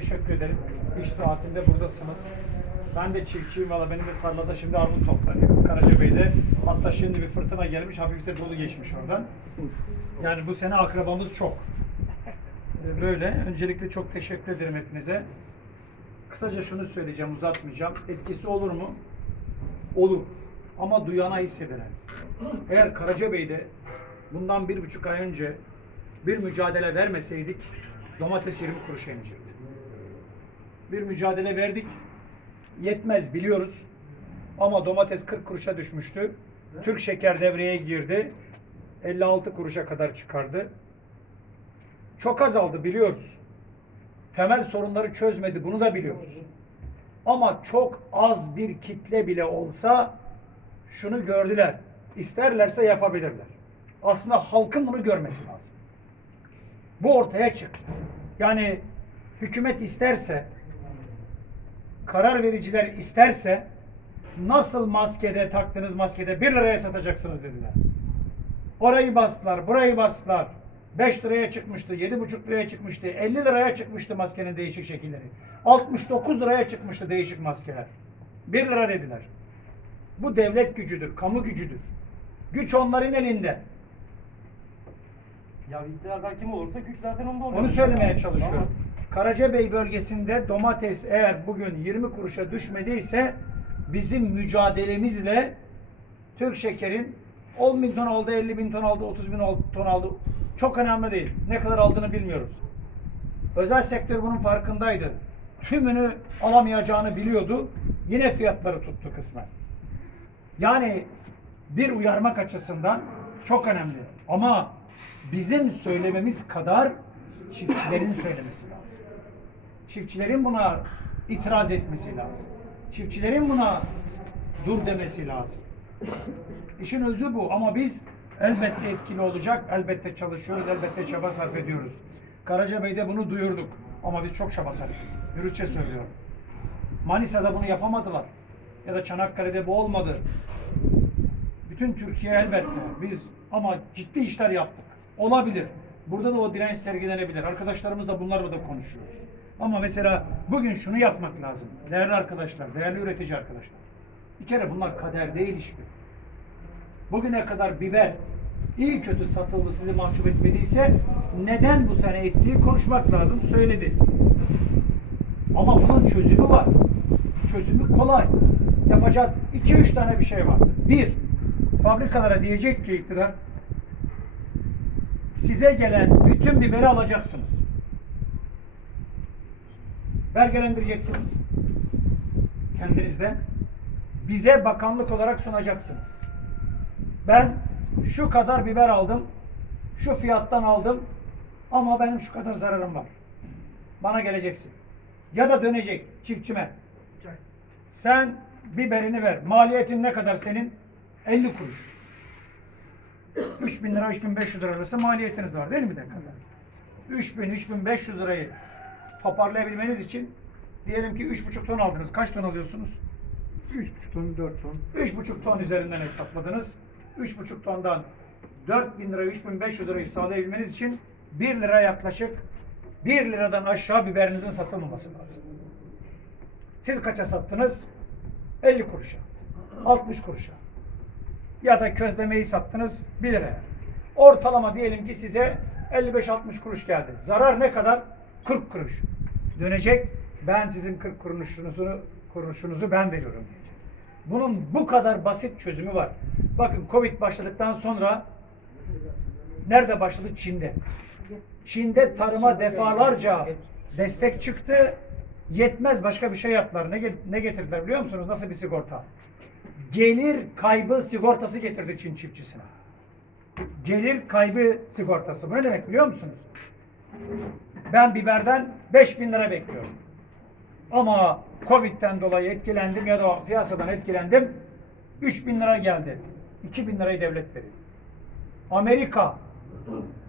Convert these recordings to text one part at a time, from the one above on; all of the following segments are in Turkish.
teşekkür ederim. İş saatinde buradasınız. Ben de çiftçiyim valla benim de tarlada şimdi armut toplanıyor. Karacabey'de hatta şimdi bir fırtına gelmiş hafif de dolu geçmiş oradan. Yani bu sene akrabamız çok. Ee, Böyle. Öncelikle çok teşekkür ederim hepinize. Kısaca şunu söyleyeceğim uzatmayacağım. Etkisi olur mu? Olur. Ama duyana hissedene. Eğer Karacabey'de bundan bir buçuk ay önce bir mücadele vermeseydik domates 20 kuruşa inecekti. Bir mücadele verdik. Yetmez biliyoruz. Ama domates 40 kuruşa düşmüştü. Türk şeker devreye girdi. 56 kuruşa kadar çıkardı. Çok azaldı biliyoruz. Temel sorunları çözmedi bunu da biliyoruz. Ama çok az bir kitle bile olsa şunu gördüler. İsterlerse yapabilirler. Aslında halkın bunu görmesi lazım. Bu ortaya çıktı. Yani hükümet isterse, karar vericiler isterse nasıl maskede taktığınız maskede 1 liraya satacaksınız dediler. Orayı bastılar, burayı bastılar. 5 liraya çıkmıştı, 7,5 liraya çıkmıştı, 50 liraya çıkmıştı maskenin değişik şekilleri. 69 liraya çıkmıştı değişik maskeler. 1 lira dediler. Bu devlet gücüdür, kamu gücüdür. Güç onların elinde. Ya iktidardan kim olursa güç zaten onda oluyor. Onu söylemeye çalışıyorum. Karacabey bölgesinde domates eğer bugün 20 kuruşa düşmediyse bizim mücadelemizle Türk şekerin 10 bin ton aldı, 50 bin ton aldı, 30 bin ton aldı. Çok önemli değil. Ne kadar aldığını bilmiyoruz. Özel sektör bunun farkındaydı. Tümünü alamayacağını biliyordu. Yine fiyatları tuttu kısmen. Yani bir uyarmak açısından çok önemli. Ama bizim söylememiz kadar çiftçilerin söylemesi lazım. Çiftçilerin buna itiraz etmesi lazım. Çiftçilerin buna dur demesi lazım. İşin özü bu ama biz elbette etkili olacak, elbette çalışıyoruz, elbette çaba sarf ediyoruz. Karacabey'de bunu duyurduk ama biz çok çaba sarf ettik. Dürüstçe söylüyorum. Manisa'da bunu yapamadılar. Ya da Çanakkale'de bu olmadı. Bütün Türkiye elbette. Biz ama ciddi işler yaptık. Olabilir. Burada da o direnç sergilenebilir. Arkadaşlarımızla bunlarla da konuşuyoruz. Ama mesela bugün şunu yapmak lazım. Değerli arkadaşlar, değerli üretici arkadaşlar. Bir kere bunlar kader değil hiçbir. Bugüne kadar biber iyi kötü satıldı sizi mahcup etmediyse neden bu sene ettiği konuşmak lazım. Söyledi. Ama bunun çözümü var. Çözümü kolay. Yapacak iki üç tane bir şey var. Bir, fabrikalara diyecek ki iktidar size gelen bütün biberi alacaksınız. Belgelendireceksiniz. Kendinizde. Bize bakanlık olarak sunacaksınız. Ben şu kadar biber aldım. Şu fiyattan aldım. Ama benim şu kadar zararım var. Bana geleceksin. Ya da dönecek çiftçime. Sen biberini ver. Maliyetin ne kadar senin? 50 kuruş. 3000 lira 3500 lira arası maliyetiniz var değil mi de kadar? 3000 3500 lirayı toparlayabilmeniz için diyelim ki 3,5 ton aldınız. Kaç ton alıyorsunuz? 3,5 ton, 4 ton. 3,5 ton üzerinden hesapladınız. 3,5 tondan 4000 lira 3500 lirayı sağlayabilmeniz için 1 lira yaklaşık 1 liradan aşağı biberinizin satılmaması lazım. Siz kaça sattınız? 50 kuruşa. 60 kuruşa. Ya da közlemeyi sattınız 1 liraya. Ortalama diyelim ki size 55-60 kuruş geldi. Zarar ne kadar? 40 kuruş. Dönecek. Ben sizin 40 kuruşunuzu kuruşunuzu ben veriyorum diyecek. Bunun bu kadar basit çözümü var. Bakın Covid başladıktan sonra nerede başladı? Çin'de. Çin'de tarıma defalarca destek çıktı. Yetmez başka bir şey yaptılar. Ne, ne getirdiler biliyor musunuz? Nasıl bir sigorta? Gelir kaybı sigortası getirdi Çin çiftçisine. Gelir kaybı sigortası. Bu ne demek biliyor musunuz? Ben biberden 5000 lira bekliyorum. Ama Covid'den dolayı etkilendim ya da piyasadan etkilendim. 3000 lira geldi. 2000 lirayı devlet veriyor. Amerika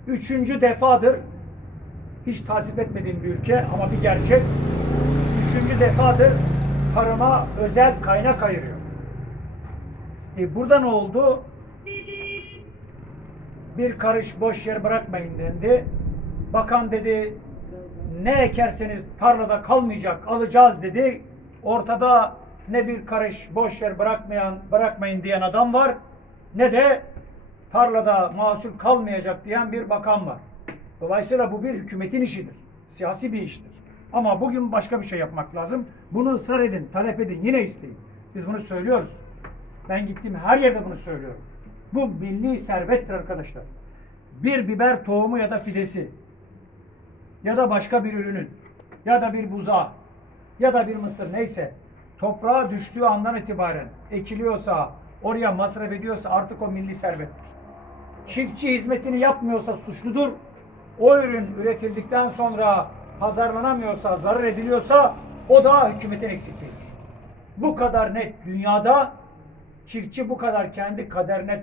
üçüncü defadır hiç tasvip etmediğim bir ülke ama bir gerçek. Üçüncü defadır tarıma özel kaynak ayırıyor. E burada ne oldu? Bir karış boş yer bırakmayın dendi. Bakan dedi ne ekerseniz tarlada kalmayacak alacağız dedi. Ortada ne bir karış boş yer bırakmayan bırakmayın diyen adam var ne de tarlada mahsul kalmayacak diyen bir bakan var. Dolayısıyla bu bir hükümetin işidir. Siyasi bir iştir. Ama bugün başka bir şey yapmak lazım. Bunu ısrar edin, talep edin, yine isteyin. Biz bunu söylüyoruz. Ben gittiğim her yerde bunu söylüyorum. Bu milli servettir arkadaşlar. Bir biber tohumu ya da fidesi ya da başka bir ürünün ya da bir buzağı ya da bir mısır neyse toprağa düştüğü andan itibaren ekiliyorsa oraya masraf ediyorsa artık o milli servettir. Çiftçi hizmetini yapmıyorsa suçludur. O ürün üretildikten sonra pazarlanamıyorsa, zarar ediliyorsa o da hükümetin eksikliğidir. Bu kadar net dünyada çiftçi bu kadar kendi kaderine